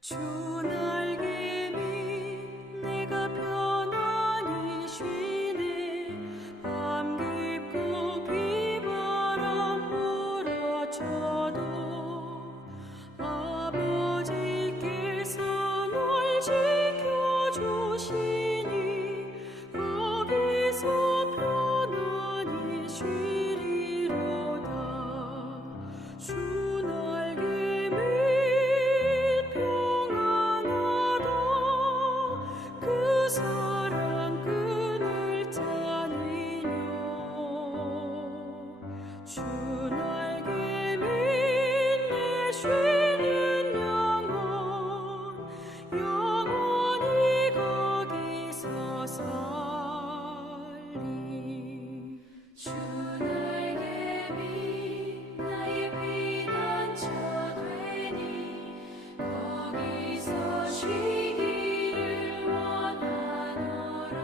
주 날개 밑 내가 편안히 쉬네. 밤 깊고 비바람 몰아쳐도 아버지께서 널 지켜주시니 거기서 편안히 쉬리로다. 주 날개 밑 평안하다. 그 사랑 끈을 짜니뇨. 주 날개 밑 내 쉬는 영혼 영원히 거기서 살리. 주 날개 밑 나의 피난처 되니 거기서 쉬기를 원하노라.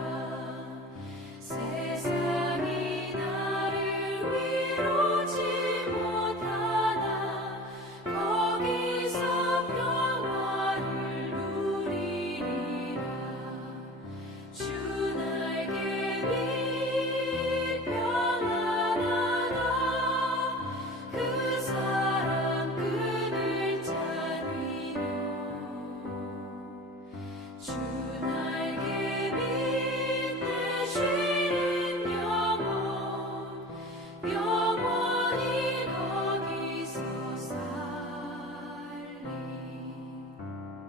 세상이 나를 위로치 못하나 거기서 평화를 누리리라. 주 날개 밑 평안하다. 그 사랑 끈을 짜니뇨. 주 날개 밑 내 쉬는 영혼 영원히 거기서 살리.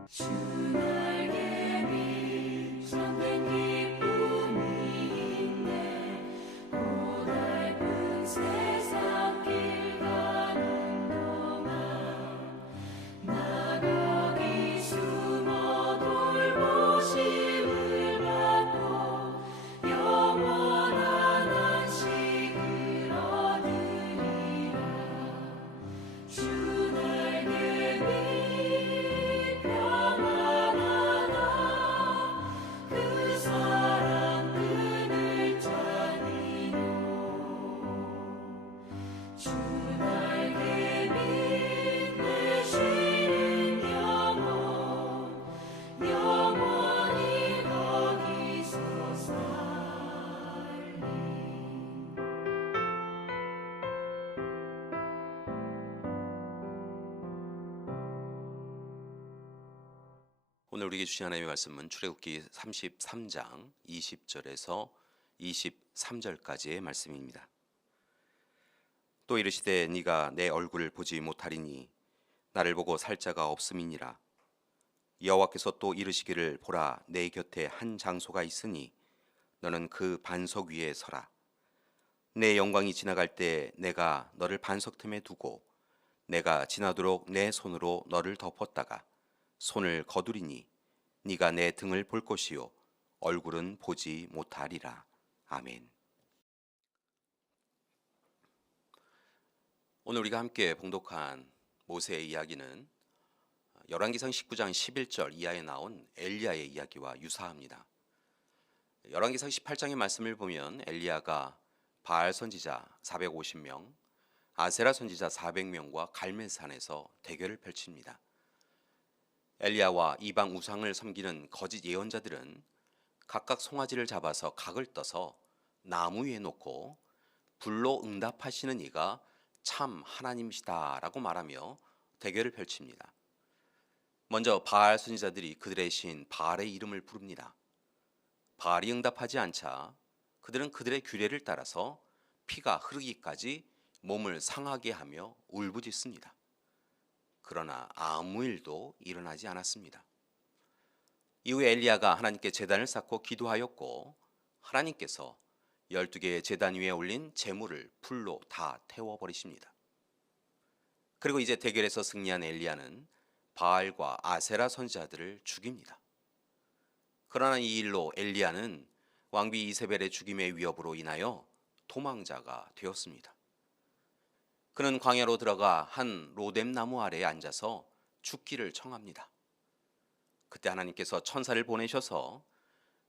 주 날개 밑 참된 기쁨이 있네. 고달픈 세상 길 가는 동안 나 거기 숨어 돌보심을 받고 영원한 안식을 얻으리라. 주 날개 밑 평안하다. 그 사랑 끈을 짜니뇨. 주 날개 밑 내 쉬는 영혼 영원히 거기서 살리. 오늘 우리에게 주신 하나님의 말씀은 출애굽기 33장 20절에서 23절까지의 말씀입니다. 또 이르시되 네가 내 얼굴을 보지 못하리니 나를 보고 살 자가 없음이니라. 여호와께서 또 이르시기를 보라 내 곁에 한 장소가 있으니 너는 그 반석 위에 서라. 내 영광이 지나갈 때 내가 너를 반석 틈에 두고 내가 지나도록 내 손으로 너를 덮었다가 손을 거두리니 네가 내 등을 볼 것이요 얼굴은 보지 못하리라. 아멘. 오늘 우리가 함께 봉독한 모세의 이야기는 열왕기상 19장 11절 이하에 나온 엘리야의 이야기와 유사합니다. 열왕기상 18장의 말씀을 보면 엘리야가 바알 선지자 450명, 아세라 선지자 400명과 갈멜산에서 대결을 펼칩니다. 엘리야와 이방 우상을 섬기는 거짓 예언자들은 각각 송아지를 잡아서 각을 떠서 나무 위에 놓고 불로 응답하시는 이가 참 하나님이시다라고 말하며 대결을 펼칩니다. 먼저 바알 선지자들이 그들의 신 바알의 이름을 부릅니다. 바알이 응답하지 않자 그들은 그들의 규례를 따라서 피가 흐르기까지 몸을 상하게 하며 울부짖습니다. 그러나 아무 일도 일어나지 않았습니다. 이후에 엘리야가 하나님께 제단을 쌓고 기도하였고 하나님께서 12개의 제단 위에 올린 제물을 불로 다 태워버리십니다. 그리고 이제 대결에서 승리한 엘리야는 바알과 아세라 선지자들을 죽입니다. 그러나 이 일로 엘리야는 왕비 이세벨의 죽임의 위협으로 인하여 도망자가 되었습니다. 그는 광야로 들어가 한 로뎀 나무 아래에 앉아서 죽기를 청합니다. 그때 하나님께서 천사를 보내셔서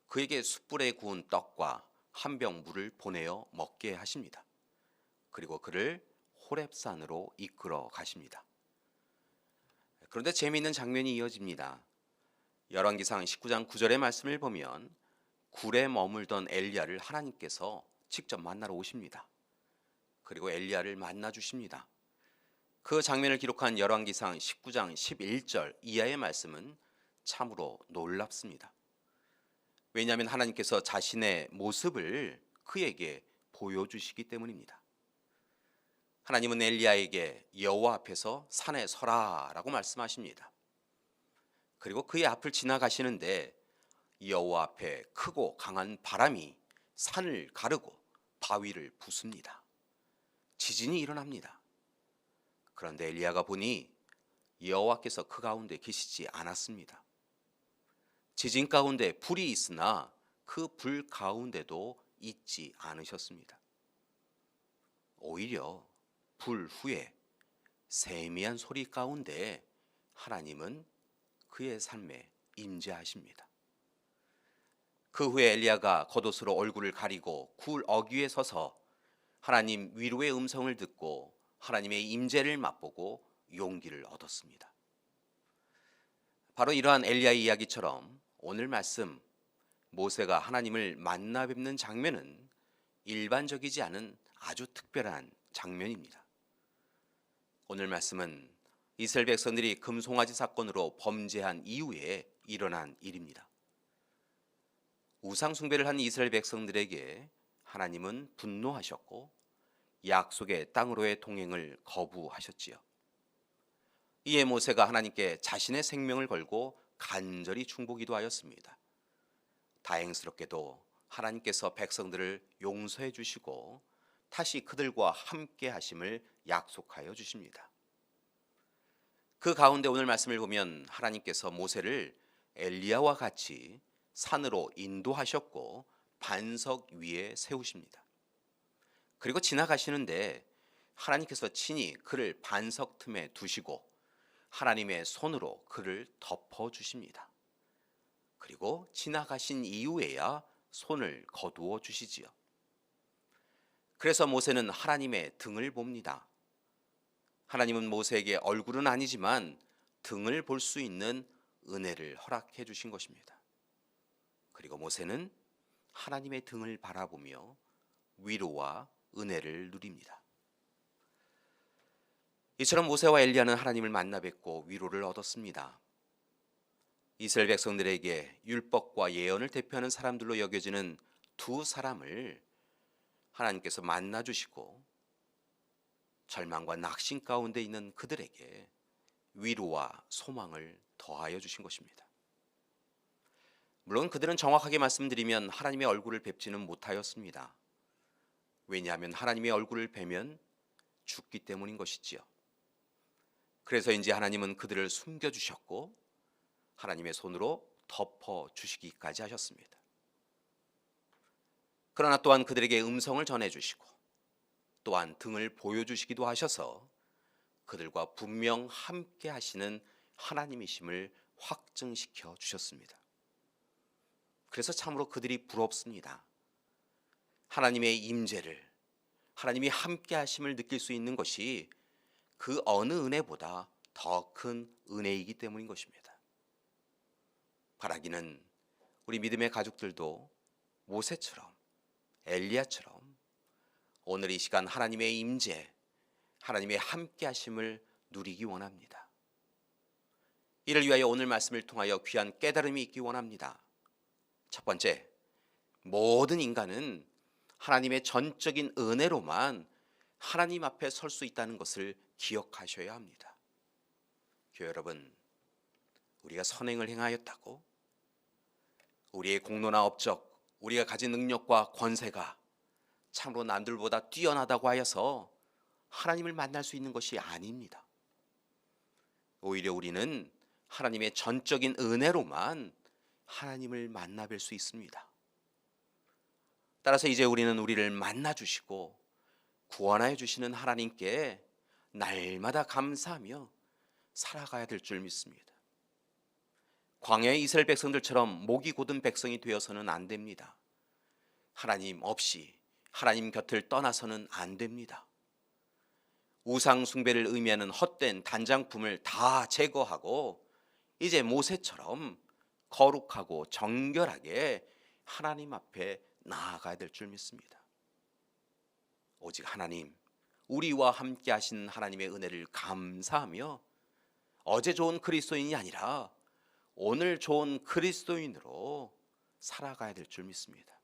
그에게 숯불에 구운 떡과 한 병 물을 보내어 먹게 하십니다. 그리고 그를 호렙산으로 이끌어 가십니다. 그런데 재미있는 장면이 이어집니다. 열왕기상 19장 9절의 말씀을 보면 굴에 머물던 엘리야를 하나님께서 직접 만나러 오십니다. 그리고 엘리야를 만나 주십니다. 그 장면을 기록한 열왕기상 19장 11절 이하의 말씀은 참으로 놀랍습니다. 왜냐하면 하나님께서 자신의 모습을 그에게 보여주시기 때문입니다. 하나님은 엘리야에게 여호와 앞에서 산에 서라라고 말씀하십니다. 그리고 그의 앞을 지나가시는데 여호와 앞에 크고 강한 바람이 산을 가르고 바위를 부숩니다. 지진이 일어납니다. 그런데 엘리야가 보니 여호와께서 그 가운데 계시지 않았습니다. 지진 가운데 불이 있으나 그 불 가운데도 있지 않으셨습니다. 오히려 불 후에 세미한 소리 가운데 하나님은 그의 삶에 임재하십니다. 그 후에 엘리야가 겉옷으로 얼굴을 가리고 굴 어귀에 서서 하나님 위로의 음성을 듣고 하나님의 임재를 맛보고 용기를 얻었습니다. 바로 이러한 엘리야의 이야기처럼 오늘 말씀 모세가 하나님을 만나 뵙는 장면은 일반적이지 않은 아주 특별한 장면입니다. 오늘 말씀은 이스라엘 백성들이 금송아지 사건으로 범죄한 이후에 일어난 일입니다. 우상 숭배를 한 이스라엘 백성들에게 하나님은 분노하셨고 약속의 땅으로의 동행을 거부하셨지요. 이에 모세가 하나님께 자신의 생명을 걸고 간절히 충고기도하였습니다. 다행스럽게도 하나님께서 백성들을 용서해 주시고 다시 그들과 함께 하심을 약속하여 주십니다. 그 가운데 오늘 말씀을 보면 하나님께서 모세를 엘리야와 같이 산으로 인도하셨고 반석 위에 세우십니다. 그리고 지나가시는데 하나님께서 친히 그를 반석 틈에 두시고 하나님의 손으로 그를 덮어 주십니다. 그리고 지나가신 이후에야 손을 거두어 주시지요. 그래서 모세는 하나님의 등을 봅니다. 하나님은 모세에게 얼굴은 아니지만 등을 볼 수 있는 은혜를 허락해 주신 것입니다. 그리고 모세는 하나님의 등을 바라보며 위로와 은혜를 누립니다. 이처럼 모세와 엘리야는 하나님을 만나 뵙고 위로를 얻었습니다. 이스라엘 백성들에게 율법과 예언을 대표하는 사람들로 여겨지는 두 사람을 하나님께서 만나 주시고 절망과 낙심 가운데 있는 그들에게 위로와 소망을 더하여 주신 것입니다. 물론 그들은 정확하게 말씀드리면 하나님의 얼굴을 뵙지는 못하였습니다. 왜냐하면 하나님의 얼굴을 뵈면 죽기 때문인 것이지요. 그래서인지 하나님은 그들을 숨겨주셨고 하나님의 손으로 덮어주시기까지 하셨습니다. 그러나 또한 그들에게 음성을 전해주시고 또한 등을 보여주시기도 하셔서 그들과 분명 함께 하시는 하나님이심을 확증시켜 주셨습니다. 그래서 참으로 그들이 부럽습니다. 하나님의 임재를, 하나님이 함께 하심을 느낄 수 있는 것이 그 어느 은혜보다 더 큰 은혜이기 때문인 것입니다. 바라기는 우리 믿음의 가족들도 모세처럼 엘리야처럼 오늘 이 시간 하나님의 임재, 하나님의 함께 하심을 누리기 원합니다. 이를 위하여 오늘 말씀을 통하여 귀한 깨달음이 있기 원합니다. 첫 번째, 모든 인간은 하나님의 전적인 은혜로만 하나님 앞에 설 수 있다는 것을 기억하셔야 합니다. 교회 여러분, 우리가 선행을 행하였다고 우리의 공로나 업적, 우리가 가진 능력과 권세가 참으로 남들보다 뛰어나다고 하여서 하나님을 만날 수 있는 것이 아닙니다. 오히려 우리는 하나님의 전적인 은혜로만 하나님을 만나 뵐 수 있습니다. 따라서 이제 우리는 우리를 만나 주시고 구원하여 주시는 하나님께 날마다 감사하며 살아가야 될 줄 믿습니다. 광야의 이스라엘 백성들처럼 목이 곧은 백성이 되어서는 안 됩니다. 하나님 없이 하나님 곁을 떠나서는 안 됩니다. 우상 숭배를 의미하는 헛된 단장품을 다 제거하고 이제 모세처럼 거룩하고 정결하게 하나님 앞에 나아가야 될 줄 믿습니다. 오직 하나님, 우리와 함께 하신 하나님의 은혜를 감사하며 어제 좋은 그리스도인이 아니라 오늘 좋은 그리스도인으로 살아가야 될 줄 믿습니다.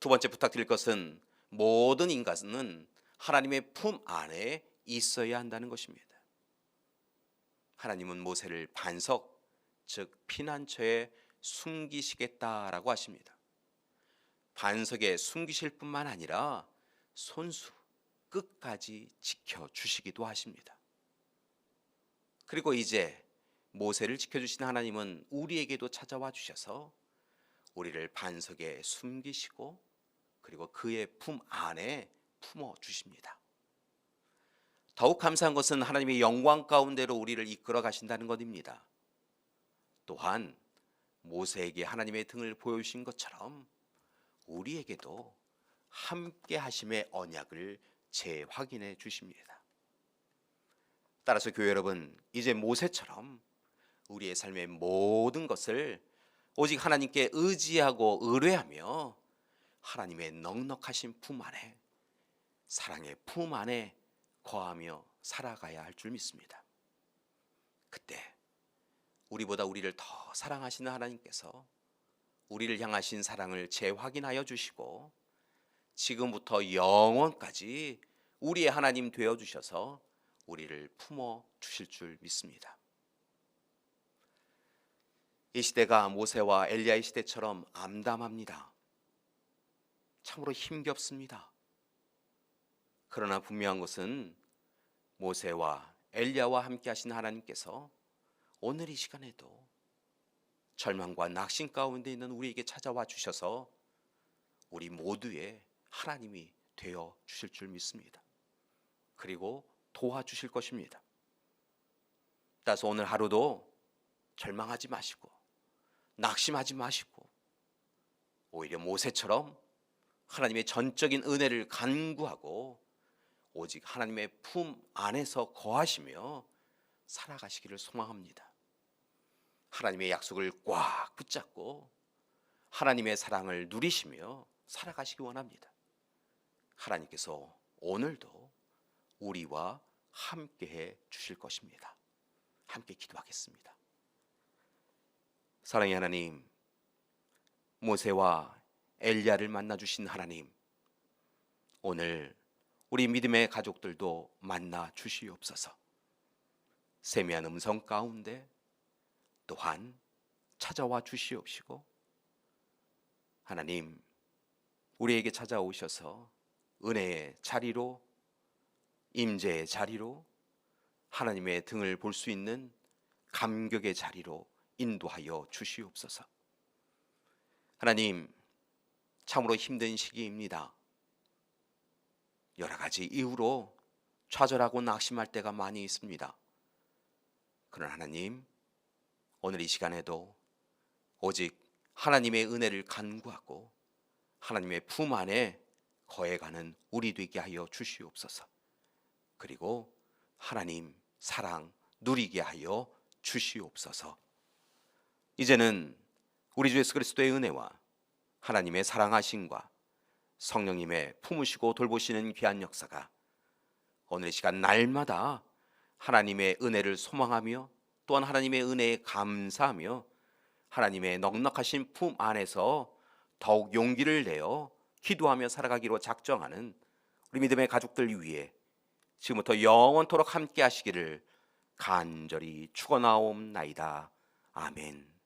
두 번째 부탁드릴 것은 모든 인간은 하나님의 품 안에 있어야 한다는 것입니다. 하나님은 모세를 반석, 즉 피난처에 숨기시겠다라고 하십니다. 반석에 숨기실 뿐만 아니라 손수 끝까지 지켜주시기도 하십니다. 그리고 이제 모세를 지켜주신 하나님은 우리에게도 찾아와 주셔서 우리를 반석에 숨기시고 그리고 그의 품 안에 품어 주십니다. 더욱 감사한 것은 하나님의 영광 가운데로 우리를 이끌어 가신다는 것입니다. 또한 모세에게 하나님의 등을 보여주신 것처럼 우리에게도 함께 하심의 언약을 재확인해 주십니다. 따라서 교회 여러분, 이제 모세처럼 우리의 삶의 모든 것을 오직 하나님께 의지하고 의뢰하며 하나님의 넉넉하신 품 안에, 사랑의 품 안에 거하며 살아가야 할 줄 믿습니다. 그때 우리보다 우리를 더 사랑하시는 하나님께서 우리를 향하신 사랑을 재확인하여 주시고 지금부터 영원까지 우리의 하나님 되어 주셔서 우리를 품어 주실 줄 믿습니다. 이 시대가 모세와 엘리야의 시대처럼 암담합니다. 참으로 힘겹습니다. 그러나 분명한 것은 모세와 엘리야와 함께 하신 하나님께서 오늘 이 시간에도 절망과 낙심 가운데 있는 우리에게 찾아와 주셔서 우리 모두의 하나님이 되어 주실 줄 믿습니다. 그리고 도와주실 것입니다. 따라서 오늘 하루도 절망하지 마시고 낙심하지 마시고 오히려 모세처럼 하나님의 전적인 은혜를 간구하고 오직 하나님의 품 안에서 거하시며 살아가시기를 소망합니다. 하나님의 약속을 꽉 붙잡고 하나님의 사랑을 누리시며 살아가시기 원합니다. 하나님께서 오늘도 우리와 함께해 주실 것입니다. 함께 기도하겠습니다. 사랑의 하나님, 모세와 엘리야를 만나 주신 하나님, 오늘 우리 믿음의 가족들도 만나 주시옵소서. 세미한 음성 가운데 또한 찾아와 주시옵시고 하나님, 우리에게 찾아오셔서 은혜의 자리로, 임재의 자리로, 하나님의 등을 볼 수 있는 감격의 자리로 인도하여 주시옵소서. 하나님, 참으로 힘든 시기입니다. 여러 가지 이유로 좌절하고 낙심할 때가 많이 있습니다. 그러나 하나님, 오늘 이 시간에도 오직 하나님의 은혜를 간구하고 하나님의 품 안에 거해가는 우리 되게 하여 주시옵소서. 그리고 하나님 사랑 누리게 하여 주시옵소서. 이제는 우리 주 예수 그리스도의 은혜와 하나님의 사랑하심과 성령님의 품으시고 돌보시는 귀한 역사가 오늘 이 시간 날마다 하나님의 은혜를 소망하며 또한 하나님의 은혜에 감사하며 하나님의 넉넉하신 품 안에서 더욱 용기를 내어 기도하며 살아가기로 작정하는 우리 믿음의 가족들 위해 지금부터 영원토록 함께 하시기를 간절히 축원하옵나이다. 아멘.